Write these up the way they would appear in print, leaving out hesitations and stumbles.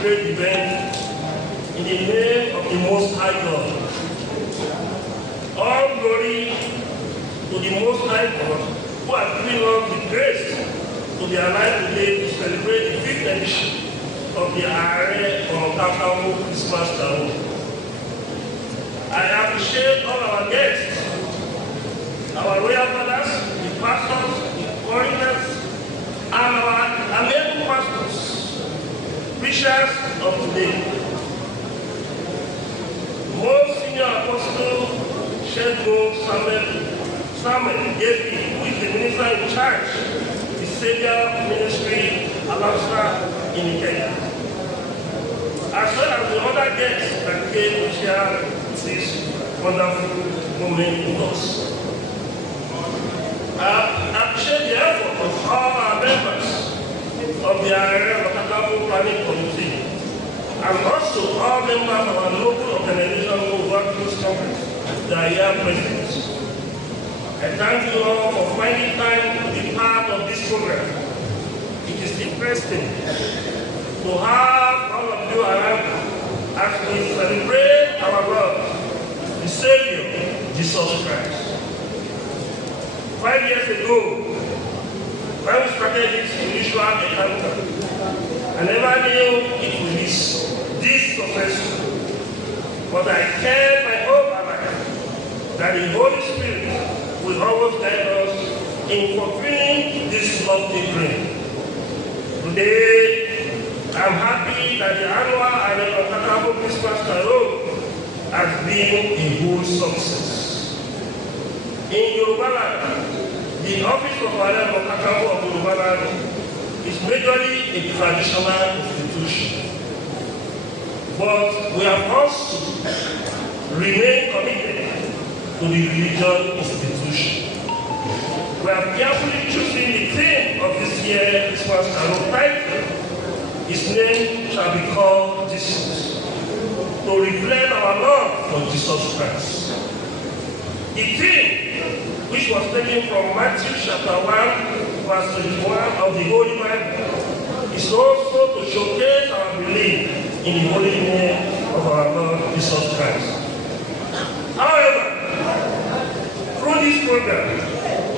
great event in the name of the Most High God. All glory to the Most High God who has given us the grace to be alive today to celebrate the 5th edition of the Ààrẹ Onakakanfo Christmas Carol. I appreciate all our guests, our royal fathers, the pastors, the foreigners, and our amiable pastors, preachers of today. Most senior apostle Shegun Samuel Gani, who is the minister in charge, the Savior Ministry, Alaska in Kenya, as well as the other guests that came to share this wonderful moment with us. I appreciate the effort of all our members of the Ààrẹ Onakakanfo Planning Committee, and also all members of our local organization who work this conference, the year presidents. I thank you all for finding time to be part of this program. It is interesting to have all of you around as we celebrate our Lord, the Savior, Jesus Christ. 5 years ago, when we started this spiritual encounter, I never knew it would be this successful. But I kept my hope alive that the Holy Spirit will always guide us in fulfilling this lofty dream. Today, I'm happy that the annual Ààrẹ Onakakanfo Christmas Carol has been a huge success. In Yoruba land, the office of Ààrẹ Onakakanfo of Yoruba land is majorly a traditional institution. But we have also remained committed to the religious institution. We have carefully chosen the theme of this year's Christmas Carol title. His name shall be called Jesus, to reflect our love for Jesus Christ. The theme, which was taken from Matthew chapter 1, verse 21 of the Holy Bible, is also to showcase our belief in the holy name of our Lord Jesus Christ. However, through this program,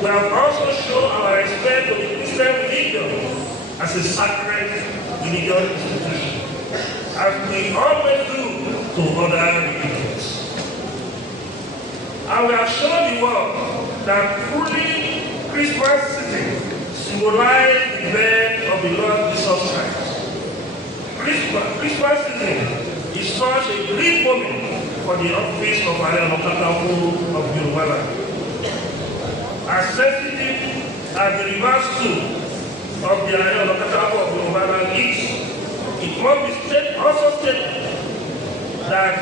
we have also shown our respect to the Christian religion as a sacred religious institution, as we always do to other religions. And we have shown the world that truly Christmas season symbolizes the birth of the Lord Jesus Christ. Christmas season is such a great moment for the office of Ààrẹ Onakakanfo of Yoruba land. As sensitive as the reverse tool of the Ààrẹ Onakakanfo of Yoruba land is, it must be also stated that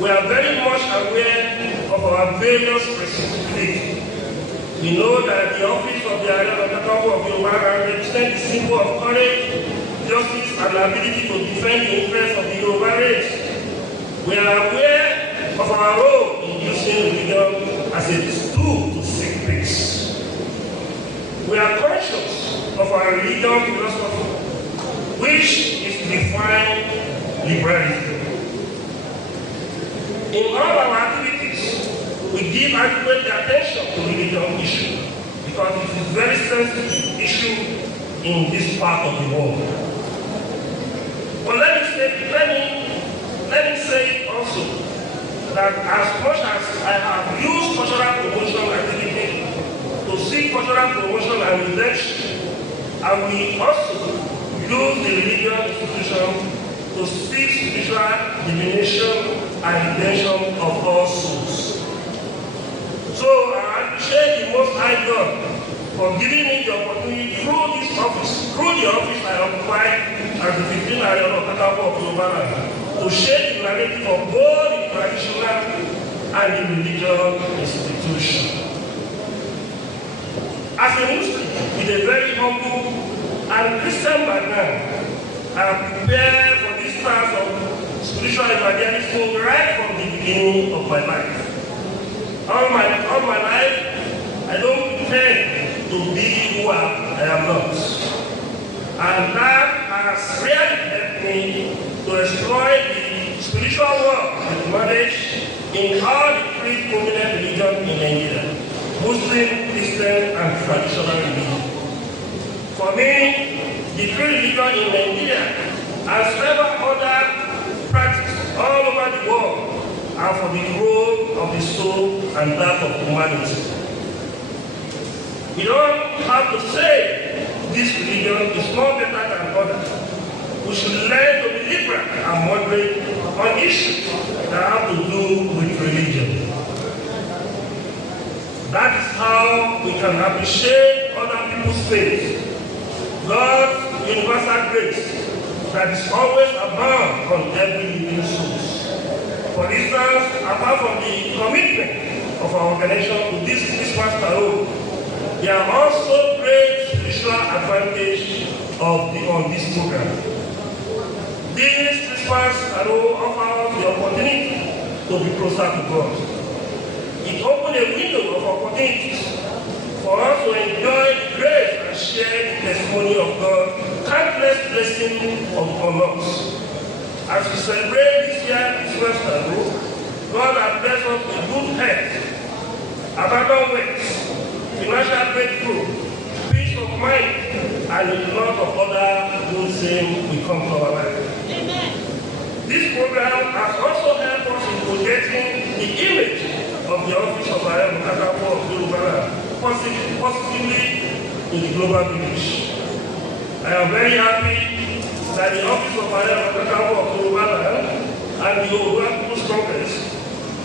we are very much aware of our various responsibilities. We know that the office of the Ààrẹ Onakakanfo of Yoruba land represents the symbol of courage, justice, and ability to defend the interests of the Yoruba race. We are aware of our role in using religion as a tool to seek peace. We are conscious of our religious philosophy, which is to define liberalism. In all our activities, we give adequate attention to religion issues because it is a very sensitive issue in this part of the world. But let me say also that as much as I have used cultural promotion activity to seek cultural promotion and redemption, I will also use the religious institution to seek spiritual divination and redemption of all souls. So I appreciate the Most High God for giving me the opportunity through the office I occupy as the 15th Ààrẹ Onakakanfo of Yoruba land, to shape the narrative of both the traditional and the religious institution. As a Muslim with a very humble and Christian background, I am prepared for this task of spiritual evangelism right from the beginning of my life. All my life, I don't pretend to be who I am not. And that has really helped me to exploit the spiritual world and knowledge in all the three prominent religions in Nigeria: Muslim, Christian, and traditional religion. For me, the three religions in Nigeria and several other practices all over the world are for the growth of the soul and that of humanity. We don't have to say this religion is more better than others. We should learn to be liberal and moderate on issues that have to do with religion. That is how we can appreciate other people's faith. God's universal grace that is always abound on every living soul. For instance, apart from the commitment of our organization to this Christmas carol, there are also great spiritual advantages on this program. This Christmas carol offers the opportunity to be closer to God. It opens a window of opportunities for us to enjoy the grace and share the testimony of God, countless blessings upon us. As we celebrate this year's Christmas carol, God has blessed us with good health, abundant wealth, financial breakthrough, peace of mind, and a lot of other good things will come to our life. Amen. This program has also helped us in projecting the image of the office of Ààrẹ Onakakanfo of Yoruba positively to the global village. I am very happy that the office of Ààrẹ Onakakanfo of Yoruba and the Yoruba People's Congress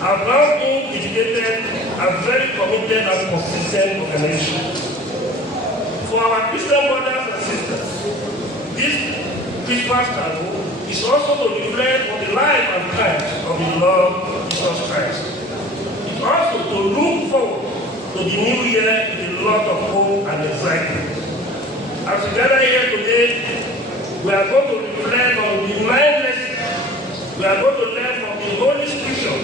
have now been dedicated and very committed and consistent organization. For our Christian brothers and sisters, this Christmas carol is also to reflect on the life and times of the Lord Jesus Christ. It's also to look forward to the new year with a lot of hope and excitement. As we gather here today, we are going to reflect on the 9 lessons. We are going to learn from the Holy Scripture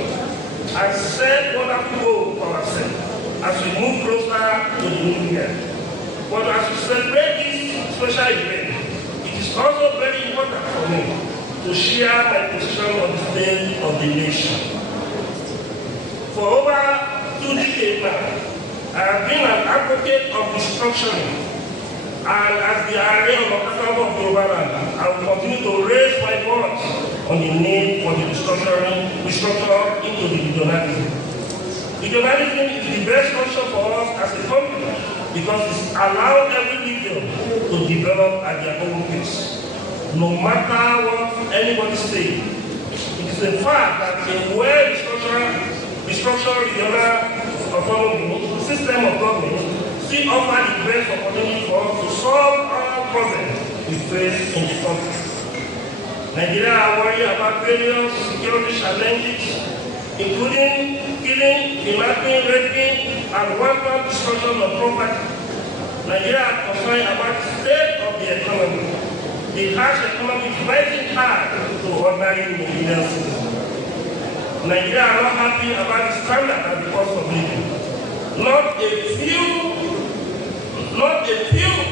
and set wonderful goals for ourselves as we move closer to the new year. But as we celebrate this special event, it is also very important for me to share my position on the state of the nation. For over 2 decades now, I have been an advocate of restructuring, and as the Ààrẹ Onakakanfo of Yoruba, I will continue to raise my voice on the need for the restructure into the regionalism. Regionalism is the best option for us as a country because it allows every region to develop at their own pace. No matter what anybody says, it is a fact that a well-restructured regional autonomy system of government still offers the best opportunity for us to solve our problems we face in the country. Nigeria are worried about various security challenges, including killing, kidnapping, raping, and wanton destruction of property. Nigeria are concerned about the state of the economy. The harsh economy is biting hard to ordinary Nigerian citizens. Nigeria are not happy about the standard and the cost of living. Not a few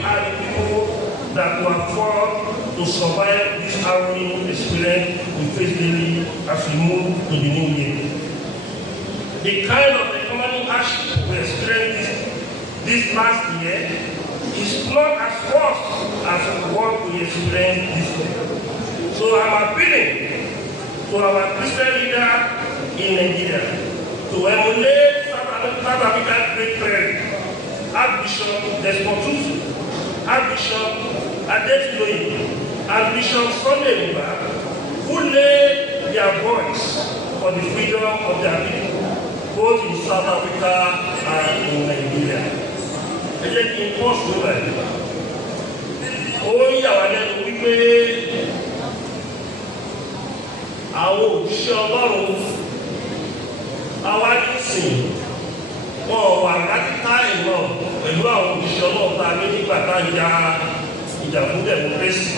are the people that will afford to survive this harrowing experience we face daily as we move to the new year. The kind of economic hardship we experienced this last year is not as worse as what we experienced this year. So I'm appealing to our Christian leader in Nigeria to emulate South Africa's great parent, Archbishop Desmond, Archbishop Adesiloye, and Bishop Sunday River, who laid their voice for the freedom of their people, both in South Africa and in Nigeria. Ẹ jẹ́ kí n pọ̀ sí rẹ̀. Ó yà wá lẹ́nu wípé àwọn òjíṣẹ́ Ọlọ́run àwa nísìn wọn wà lákìtá ìmọ̀ pẹ̀lú àwọn òjíṣẹ́ Ọlọ́run tá a ní nígbà tá a ya ìjà fún democracy.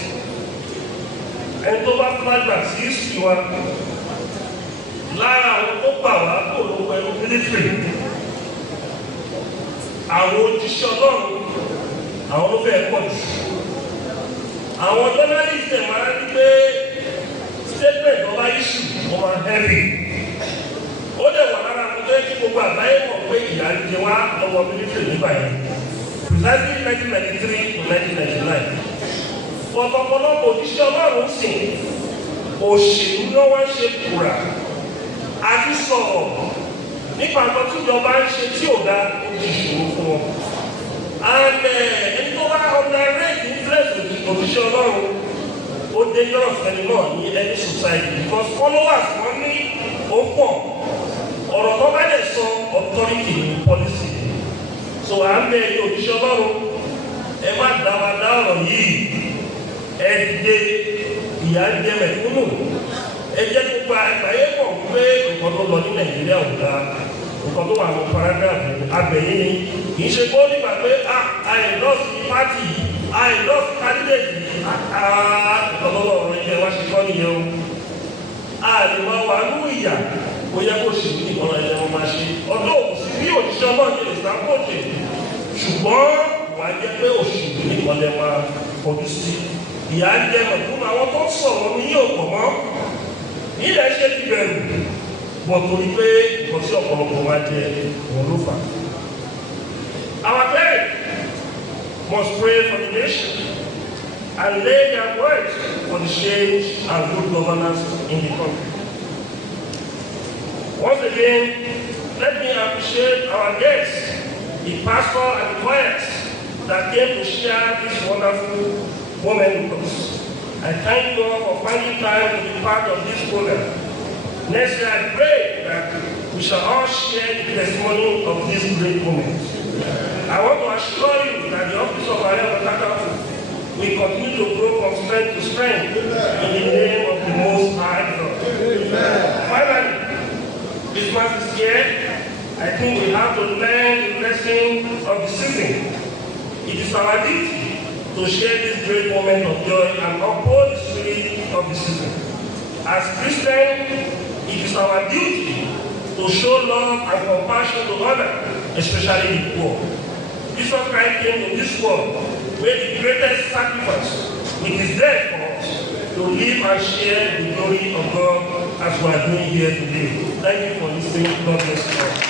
Ẹni tó bá fúlágbà sí ìsìn wa lára àwọn tó gbà wá kò ló pẹ̀lú mílítìrì. Àwọn òjíṣẹ́ Ọlọ́run àwọn ló fẹ́ pọ̀ jù. Àwọn jọ́nálìsì máa ń gbé heavy. Ó lè wà lára àwọn tó yẹ kí gbogbo àgbáyé mọ̀ pé ìyà ń jẹ wá lọ́wọ́ mílítírì nígbà yẹn. Precisely 1993 to 1999. Ọ̀pọ̀lọpọ̀ òjíṣẹ́ Ọlọ́run sìn òṣèlú lọ́wọ́ ṣe kúrà àti sọ̀rọ̀ nípa nǹkan tí ìjọba ń ṣe tí ò dá ojú ìṣòro fún wọn. Ẹni tó bá underrate influence òjíṣẹ́ Ọlọ́run ó dangerous anymore ní any society because followers wọn ní ó pọ̀ ọ̀rọ̀ tó bá lè sọ authority ní policy. So à ń bẹ ní òjíṣẹ́ Ọlọ́run ẹ má dáwàdá ọ̀rọ̀ yìí ẹ dìde ìyá ń jẹ mẹ̀kúnnù ẹ jẹ́ gbogbo àgbáyé pọ̀ pé nǹkan tó lọ ní Nàìjíríà ò dáa nǹkan tó wà ní paragraph abẹ̀yìn ni kì í ṣe kó nígbà pé àìlọ́sì pátì àìlọ́sì candidate ìtọ́lọ́lọ́ ọ̀rọ̀ ilẹ̀ wá ṣe kọ́ nìyẹn o. Àdìmọ̀ wà ní ìyà kó yẹ kó ṣe ní ìkọ́nà ilẹ̀ wọn máa ṣe ọdún òkùnsí bí òṣìṣẹ́ ọlọ́run lè sàkóòtè ṣùgbọ́n wà á jẹ́ pé òṣèlú nìkan lè máa fojú sí. Ìyá ń jẹ mẹ̀kúnnù àwọn tó sọ̀rọ̀ ní yóò pọ̀ mọ́ nílẹ̀ ṣe ti bẹ̀rù bọ̀ torí pé nǹkan tí ọ̀pọ̀lọpọ̀ wá jẹ òun ló fà. Our parents must pray for the nation and lay their words for the change and good governance in the country. Once again, let me appreciate our guests, the pastor and the choirs that came to share this wonderful moment with us. I thank you all for finding time to be part of this program. Next year, I pray that we shall all share the testimony of this great moment. I want to assure you that the office of Ààrẹ Onakakanfo will continue to grow from strength to strength in the name of the Most High God. Finally, Christmas is here. I think we have to learn the lesson of the season. It is our duty to share this great moment of joy and uphold the spirit of the season. As Christians, it is our duty to show love and compassion to others, especially the poor. Jesus Christ came to this world with the greatest sacrifice with his death for us to live and share the glory of God as we are doing here today. Thank you for listening. God bless you all.